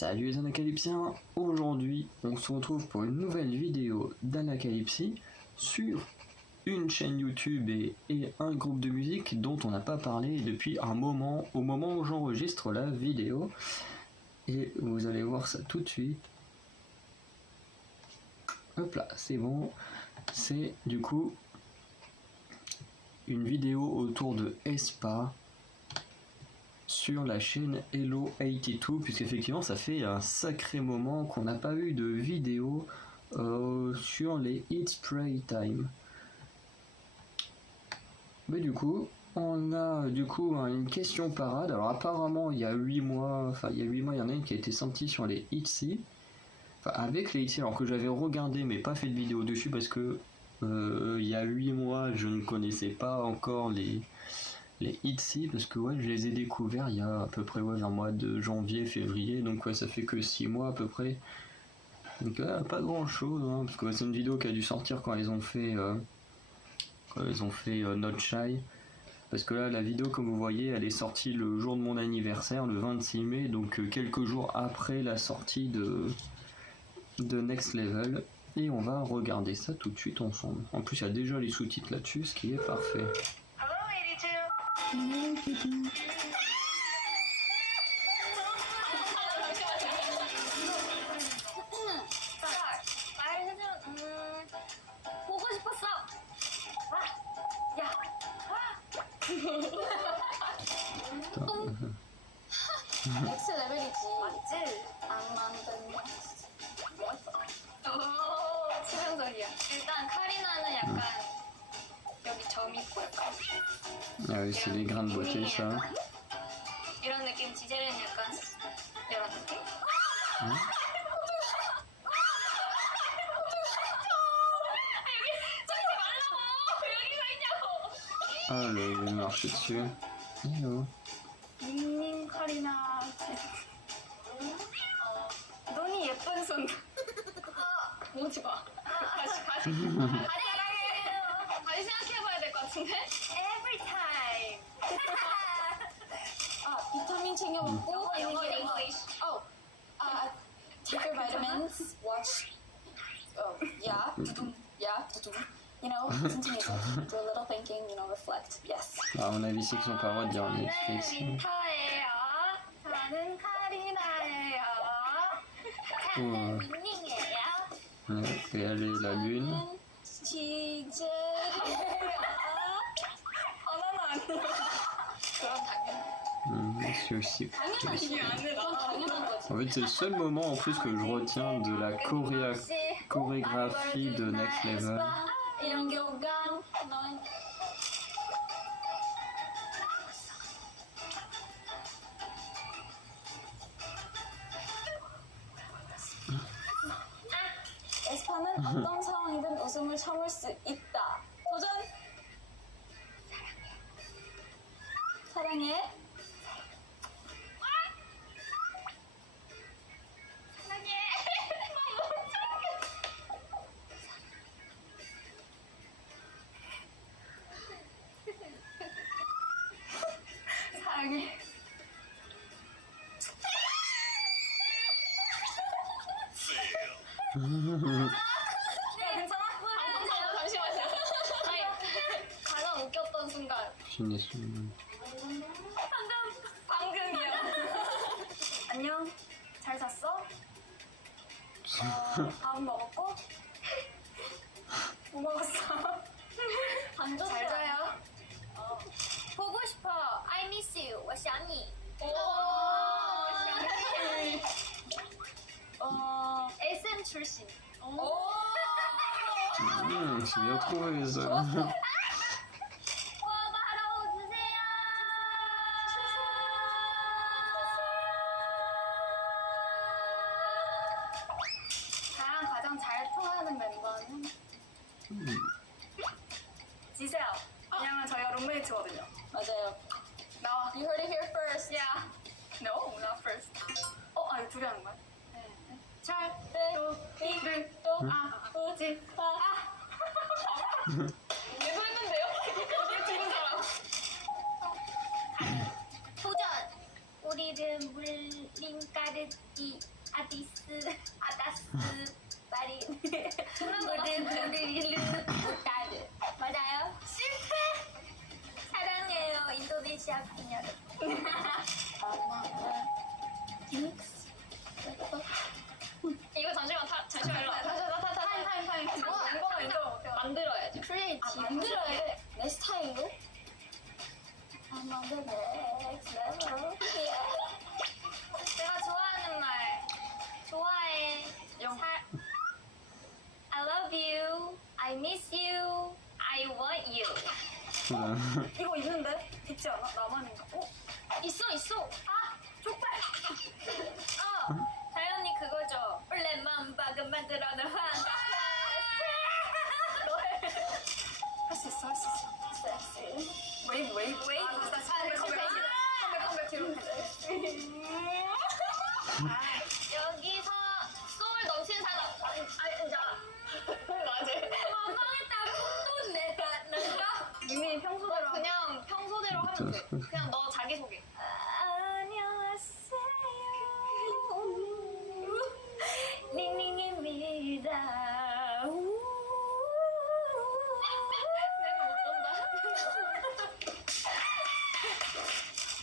Salut les anacalypsiens, aujourd'hui on se retrouve pour une nouvelle vidéo d'Anacalypsie sur une chaîne YouTube et un groupe de musique dont on n'a pas parlé depuis un moment, au moment où j'enregistre la vidéo. Et vous allez voir ça tout de suite. Hop là, c'est bon. C'est du coup une vidéo autour de aespa sur la chaîne Hello82, puisqu'effectivement ça fait un sacré moment qu'on n'a pas eu de vidéo sur les It's Pray Time. Mais du coup, on a une question parade. Alors apparemment il y a 8 mois, il y en a une qui a été sortie sur les Itsy, avec les Itsy, alors que j'avais regardé mais pas fait de vidéo dessus parce que il y a 8 mois je ne connaissais pas encore les Itsy, parce que je les ai découverts il y a à peu près vers le mois de janvier, février, donc ça fait que 6 mois à peu près. Donc pas grand chose, hein, parce que c'est une vidéo qui a dû sortir quand ils ont fait Not Shy. Parce que là la vidéo, comme vous voyez, elle est sortie le jour de mon anniversaire, le 26 mai, donc quelques jours après la sortie de Next Level. Et on va regarder ça tout de suite ensemble. En plus il y a déjà les sous-titres là-dessus, ce qui est parfait. 보고 싶었어. 야. 넥스 레벨이지. 맞지? 안 만든 멋있어. 오, 치명적이야. 일단 카리나는 약간 여기 점 있고 약간. Ah oui, c'est les grains de beauté ça. 이런 느낌. 지젤은 약간 이런 느낌. Ah, le marché dessus. Hello. 닝닝 카리나. 눈이 예쁜 손. 오지 마. 다시. 다시 생각해봐야 될 것 같은데? Every time. 비타민 챙겨 먹고. 영어 English. Take your vitamins. Watch. Yeah. Yeah. You know, continue. Do a little thinking, reflect. Yes. À mon avis, c'est qu'ils sont pas droit de dire Netflix. 저는 카리나예요. 저는 닝닝이에요. Et elle est la lune. 지젤이에요. 나는 아니야. 그럼 당연히. C'est aussi. 당연히 아니라. En fait, c'est le seul moment en plus que je retiens de la chorégraphie de Next Level. 이런 교감. 에스파는 어떤 상황이든 웃음을 참을 수 있다. 도전! 사랑해. 사랑해. 사랑해. 괜찮아? 잠시만요. 가장 웃겼던 순간. Finition. 방금이야. 안녕. 잘 잤어? 밥 먹었고? 뭐 먹었어? 잘 자요. 보고 싶어. I miss you. 我想你. SM 출신. C'est bien trouvé ça. 바로 주세요. 나랑 가장 잘 통하는 멤버는 지세요. 왜냐면 저희가 룸메이트거든요. 맞아요. 나와. You heard it here first. Yeah. No, not first. 이거 둘이 하는 거야? 네. 절대로 입을 또 아프지 마. 얘도 했는데요? 이게 들은 사람. 도전! 우리는 물림 까르기 아디스, 아다스, 마린, 부들부들루, 못다르. 맞아요? 실패! 사랑해요, 인도네시아 팬 여러분. 이거 잠시만 일로 와. 타임. 이거 만들어야지. 크리에이티브. 만들어야 돼. 내 스타일로? I'm on the next level. 내가 좋아하는 말. 좋아해. I love you. I miss you. I want you. 그래. 이거 있는데? 있지 않아? 나만인가? 있어. 아, 족발. 자연이 그거죠. 원래 맘박은 만들어는 환각. 할 수 있어. 웨이브. 컴백 뒤로. 여기서 소울 넘치는 사람. 맞아. 또 내가 유민이 평소대로 그냥 평소대로 하면 돼. 그냥 너 자기소개. 안녕하세요. 닝닝입니다. 내가 못 본다.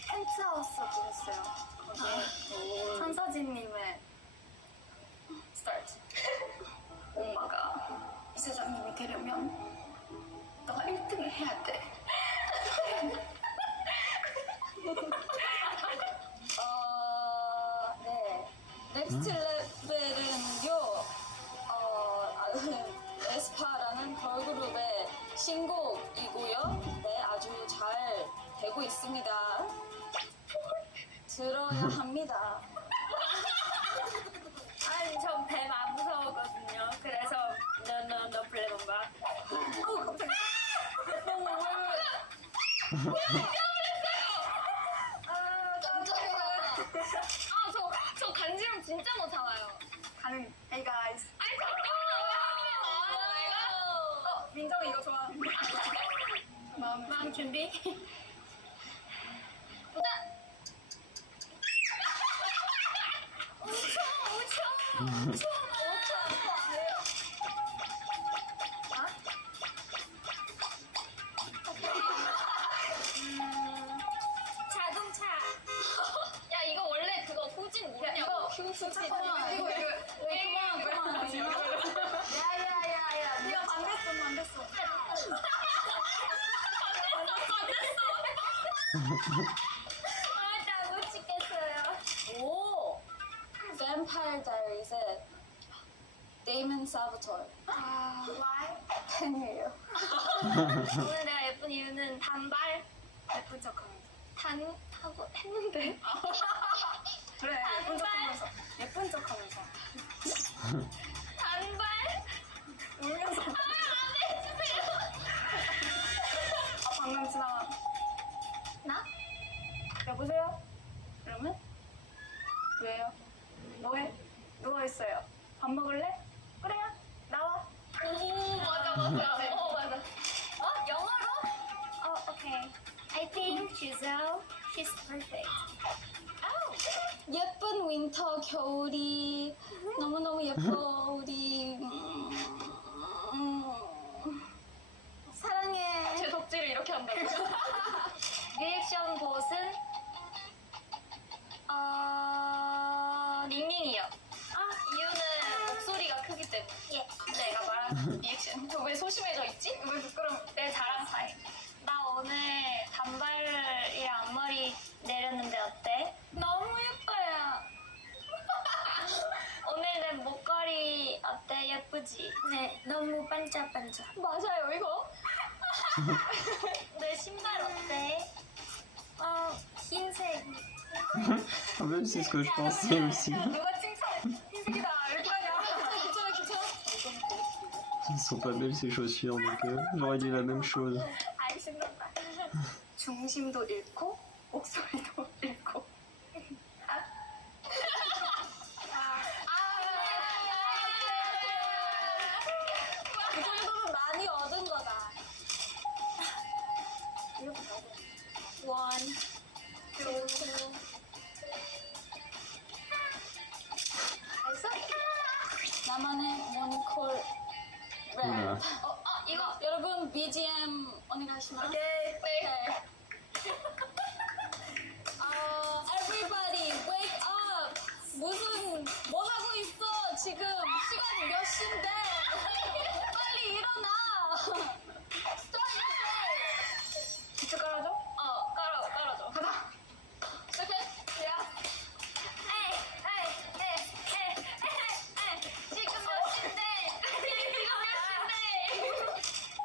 펜트하우스 보셨어요? 거기에 천서진님의 스타트. 엄마가 이사장님이 되려면 너가 1등을 해야 돼. 네. 넥스트 레벨은요, 에스파라는 걸그룹의 신곡이고요. 네, 아주 잘 되고 있습니다. 들어야 합니다. 아니, 전 뱀 안 무서워거든요. 그래서 너 플레몬가. 갑자기. 깜짝이야. 저 간지럼 진짜 못 참아요. 가능. Hey guys. 아니, 잠깐만. 민정이 이거 좋아. 마음 준비. 보자. 우청. 자동차. 야, 이거 원래 그거 후진 뭐냐고. 큐스티. 이거. 야야야야. 이거 반댔어. 나 못 찍겠어요. 오! 뱀파이어 다이어리즈의 데이먼 사부토 Why? 팬이에요. 오늘 내가 예쁜 이유는 단발 예쁜 척하면서 하고 했는데. 그래, 예쁜 척하면서. 단발 울면서. 방금 지나가. 나? 여보세요? 그러면? 왜요? 뭐해? 누워있어요. 밥 먹을래? 그래요. 나와. 오, 맞아. 맞아. 영어로? Okay. I think she's perfect. 예쁜 윈터 겨울이 너무너무 예뻐 우리 사랑해. 제 덕질을 이렇게 한다고. 리액션 보스는 닝닝이요. 이유는 목소리가 크기 때문에. 예. 내가 말한 리액션. 왜 소심해져 있지? 왜 부끄러워? 내 자랑사에. 나 오늘 단발이랑 앞머리 내렸는데 어때? 너무 예뻐요. 오늘 내 목걸이 어때? 예쁘지? 네, 너무 반짝반짝. 맞아요, 이거. 내 신발 어때? 흰색. Même c'est ce que je pensais aussi. 누가 칭찬해? 흰색이다. 이렇게 하냐? 괜찮아. Ils sont pas belles ces chaussures, donc j'aurais dit la même chose. 아이, 신난다. 중심도 잃고, 목소리도 잃고. 이 정도면 많이 얻은 거다. 이렇게 나오고. 1, 2, 3. 나만의 모닝콜 랩. Oula. 이거 여러분 BGM 오네가시마스. 오케이. 네. Everybody wake up. 무슨 뭐 하고 있어? 지금 시간 몇 시인데? 빨리 일어나. Start your day. 기초 깔아줘? 깔아줘. 가자. 시작해. 야. 지금 몇 시인데?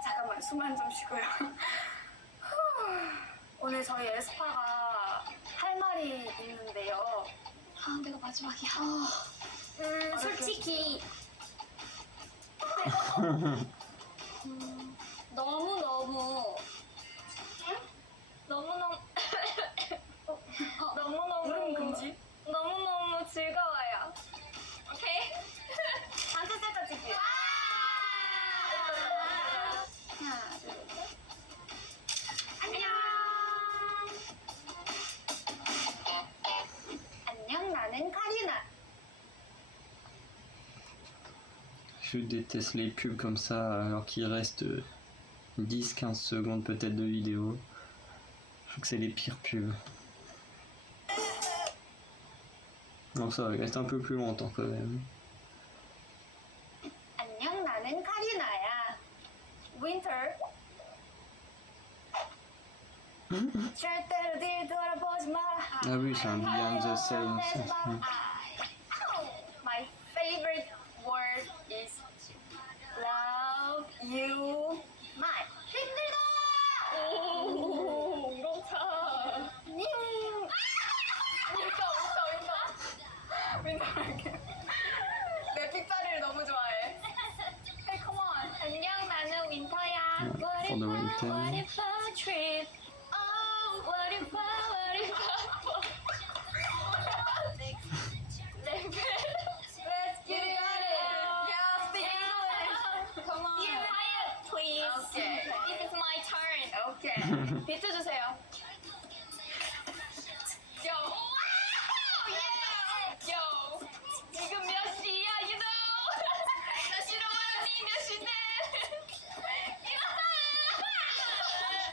잠깐만 숨만 좀 쉬고요. 오늘 저희 에스파가 할 말이 있는데요. 내가 마지막이야. 솔직히 너무너무 울음 금지. 너무너무 즐거워요. 오케이? 단체 셀카 찍기. 하나, 둘, 셋. 안녕, 나는 카리나. Je déteste les pubs comme ça alors qu'il reste 10-15 secondes peut-être de vidéo. Je trouve que c'est les pires pubs. Non, ça il reste un peu plus longtemps quand même. 안녕, 나는 카리나야. Winter. 절대로 뒤돌아보지 마. Ah oui, c'est un behind the scenes. My favorite word is love you. My 힘들다. 오, 우렁차. 윈터. 내 픽자리를 너무 좋아해. Hey, come on. 안녕, 나는 윈터야. For the winter. What if a trip? Oh, what if Let's get it. Yeah, speak English. Come on. Quiet, please. Okay. This is my turn. Okay. 비트 주세요. Yo. Yeah. Yo. 지금 몇 시야, you know? 나 싫어하니 몇 시인데?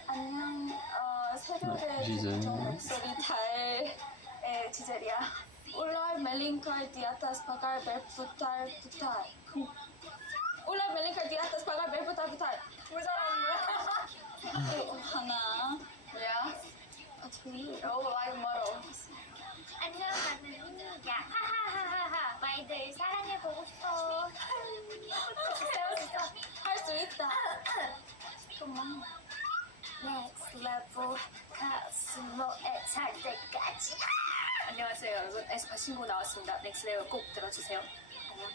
안녕. 새벽에 지젤. 목소리 달의 지젤이야. Ular melingkar di atas pagar berputar-putar. Ular melingkar di atas pagar berputar-putar. 뭐 잘하는 거야? 하나, Yeah. 둘. Oh, live model. 안녕, 나는 민우야. 하하하하하. 마이들 사랑해보고 싶어. 할 수 있다. 그만. Next level 가슴에 찰 때까지. 안녕하세요 여러분. 에스파 신곡 나왔습니다. 넥스 레벨 꼭 들어주세요. 안녕.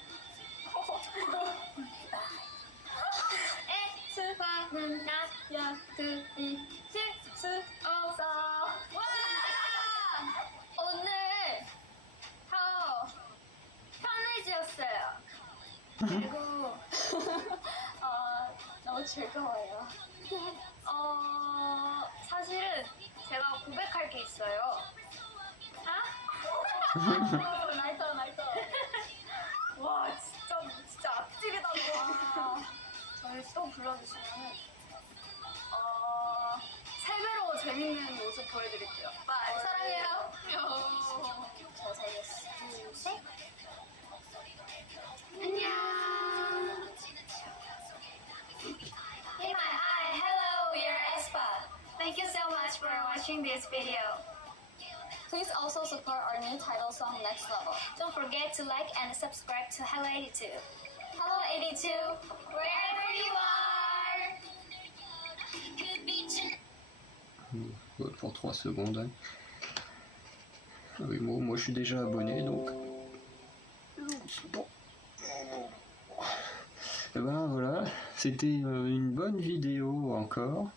에스파는 나야들이 실수 없어. 와! 오늘 더 편해졌어요. 그리고 너무 즐거워요. 사실은 제가 고백할 게 있어요. 날더. 와 진짜 앞질이다 너. 저희 또 불러주시면은 3배로 재밌는 모습 보여드릴게요. 빠이. 사랑해요. 저 잘했어. 둘, 셋. 안녕. In my eye, hello, we are aespa. Thank you so much for watching this video. Please also support our new title song, Next Level. Don't forget to like and subscribe to Hello 82. Hello 82, wherever you are. Ouais, pour 3 secondes. Hein. Ah oui, moi je suis déjà abonné donc. Bon. Et ben voilà, c'était une bonne vidéo encore.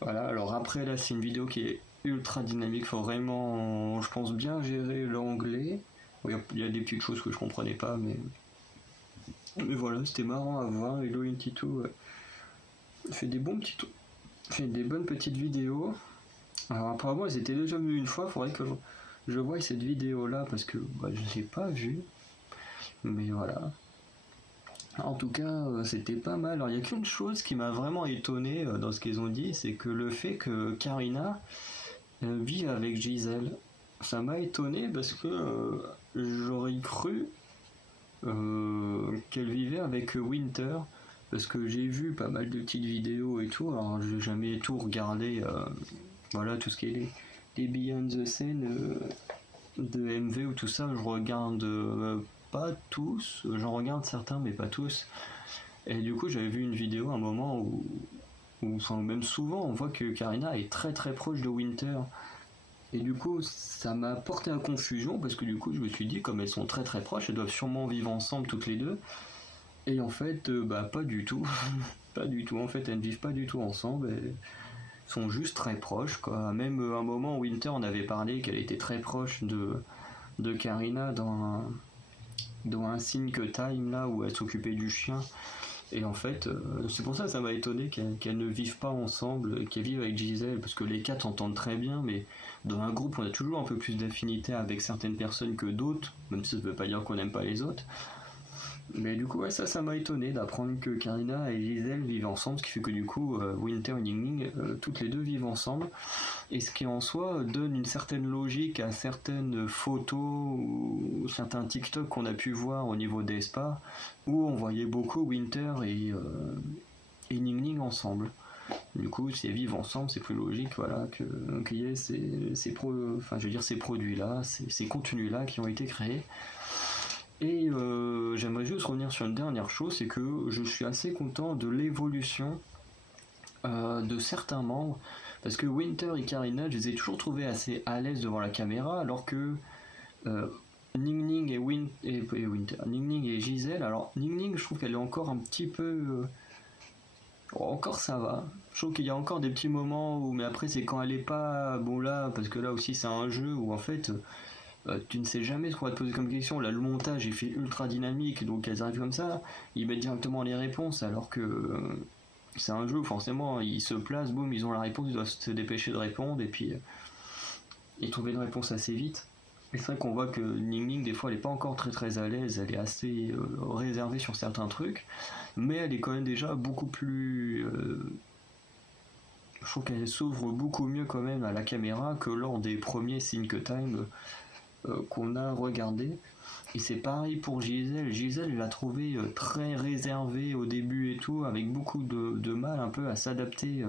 Voilà, alors après là c'est une vidéo qui est ultra dynamique, faut vraiment, je pense, bien gérer l'anglais. Il y a des petites choses que je comprenais pas, mais voilà, c'était marrant à voir. Hello Intito fait des bons petits fait des bonnes petites vidéos. Alors apparemment elles étaient déjà vues une fois, faudrait que je voie cette vidéo là parce que je ne l'ai pas vue. Mais voilà. En tout cas, c'était pas mal. Alors, il y a qu'une chose qui m'a vraiment étonné dans ce qu'ils ont dit, c'est que le fait que Karina vive avec Gisèle. Ça m'a étonné parce que j'aurais cru qu'elle vivait avec Winter. Parce que j'ai vu pas mal de petites vidéos et tout. Alors, j'ai jamais tout regardé. Voilà, tout ce qui est les behind the scene de MV ou tout ça, je regarde pas tous, j'en regarde certains mais pas tous. Et du coup j'avais vu une vidéo à un moment où enfin, même souvent on voit que Karina est très très proche de Winter. Et du coup ça m'a porté à confusion parce que du coup je me suis dit comme elles sont très très proches, elles doivent sûrement vivre ensemble toutes les deux. Et en fait bah pas du tout. Pas du tout, en fait elles ne vivent pas du tout ensemble. Elles sont juste très proches quoi. Même à un moment Winter en avait parlé qu'elle était très proche de Karina dans un Sync Time là où elle s'occupait du chien. Et en fait, c'est pour ça que ça m'a étonné qu'elles ne vivent pas ensemble, qu'elles vivent avec Gisèle, parce que les quatre s'entendent très bien, mais dans un groupe on a toujours un peu plus d'affinité avec certaines personnes que d'autres, même si ça ne veut pas dire qu'on n'aime pas les autres. Mais du coup, ouais, ça m'a étonné d'apprendre que Karina et Gisèle vivent ensemble, ce qui fait que du coup, Winter et Ning Ning, toutes les deux vivent ensemble. Et ce qui en soi donne une certaine logique à certaines photos ou certains TikTok qu'on a pu voir au niveau des spas, où on voyait beaucoup Winter et Ning Ning ensemble. Du coup, si elles vivent ensemble, c'est plus logique, voilà, qu'il y ait ces produits-là, ces contenus-là qui ont été créés. Et j'aimerais juste revenir sur une dernière chose, c'est que je suis assez content de l'évolution de certains membres, parce que Winter et Karina, je les ai toujours trouvés assez à l'aise devant la caméra, alors que Ning Ning et Winter, Ning Ning et Gisèle, alors Ning Ning, je trouve qu'elle est encore un petit peu... encore ça va. Je trouve qu'il y a encore des petits moments où, mais après c'est quand elle est pas bon là, parce que là aussi c'est un jeu où en fait tu ne sais jamais ce qu'on va te poser comme question. Là, le montage est fait ultra dynamique, donc elles arrivent comme ça, ils mettent directement les réponses, alors que c'est un jeu, forcément, ils se placent, boum, ils ont la réponse, ils doivent se dépêcher de répondre, et puis ils trouvent une réponse assez vite. Et c'est vrai qu'on voit que Ning Ning, des fois, elle est pas encore très très à l'aise, elle est assez réservée sur certains trucs, mais elle est quand même déjà beaucoup plus... je trouve qu'elle s'ouvre beaucoup mieux quand même à la caméra que lors des premiers Sync Time qu'on a regardé. Et c'est pareil pour Gisèle. Gisèle, elle l'a trouvé très réservée au début et tout, avec beaucoup de mal un peu à s'adapter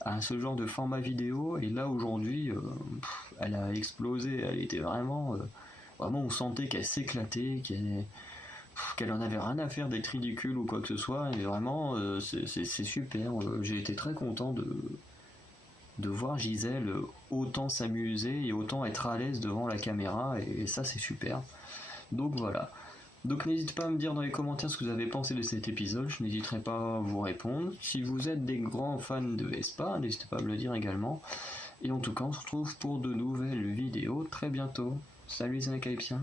à ce genre de format vidéo. Et là aujourd'hui, elle a explosé. Elle était vraiment, vraiment, on sentait qu'elle s'éclatait, qu'elle en avait rien à faire d'être ridicule ou quoi que ce soit. Et vraiment, c'est super. J'ai été très content de voir Gisèle autant s'amuser et autant être à l'aise devant la caméra, et ça c'est super. Donc voilà. Donc n'hésitez pas à me dire dans les commentaires ce que vous avez pensé de cet épisode, je n'hésiterai pas à vous répondre. Si vous êtes des grands fans de Vespa, n'hésitez pas à me le dire également. Et en tout cas, on se retrouve pour de nouvelles vidéos très bientôt. Salut les Anacalypsiens.